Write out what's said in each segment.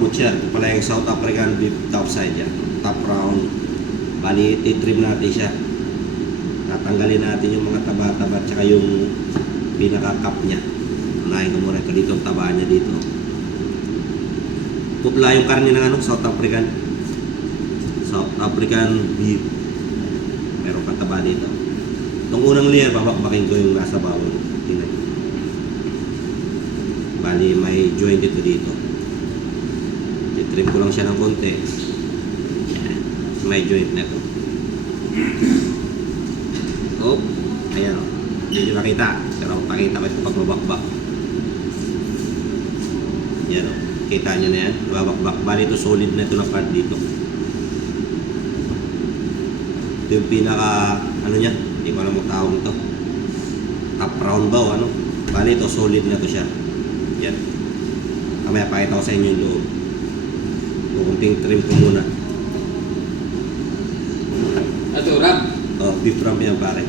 butcher, ito pala yung South African beef topside yan. Top round. Bali, titrim natin siya. Tatanggalin natin yung mga taba-taba at saka yung pinaka-cup niya. Unahin ko muna ito dito, ang taba niya dito. Putla yung karne ng South African. South African beef. Meron pang taba dito. Itong unang layer, babakbakin ko yung nasa bawal. Tingnan. Bali, may joint ito dito. Titrim ko lang siya ng konti. May joint na ito. Oh, ayan o. Hindi nyo nakita. Pero pakita ko ito pag babakbak. Yan o. Kita nyo na yan. Babakbak. Bali ito solid na ito na part dito. Ito yung pinaka, ano niya. Hindi ko alam mo tawag ito. Top round ba o ano. Bali ito solid na ito siya. Yan. Kamaya pakita ko sa inyo yung loob. Kunting trim ko muna. Ito, ram? Beef ram yan pare.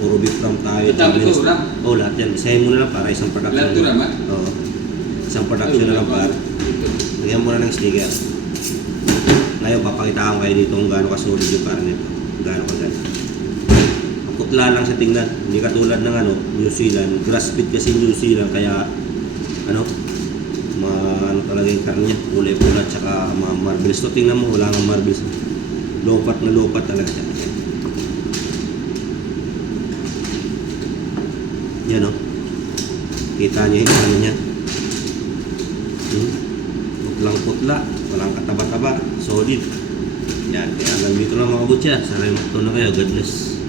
Puro beef ram tayo. Ito, ram? Lahat yan. Isahin mo na lang para isang production. Lahat ito ram, ha? Isang production na lang pare. Lagyan mo na ng sticker. Ngayon, papakitaan kayo dito kung gaano ka-solid yung pare nito. Gaano ka-ganda. Putla lang sa tingnan. Hindi katulad ng New Zealand. Grass-fed kasi New Zealand. Kaya, talaga yung karne niya, kulay pula, tsaka mga marbles. So tingnan mo, wala kang marbles. Lopat na lopat talaga siya. Yan o. Kita niyo yung karne niya. Putlang-putla, walang kataba-taba, solid. Yan, kaya hanggang dito lang mga butya. Sana yung ito na kayo. God bless.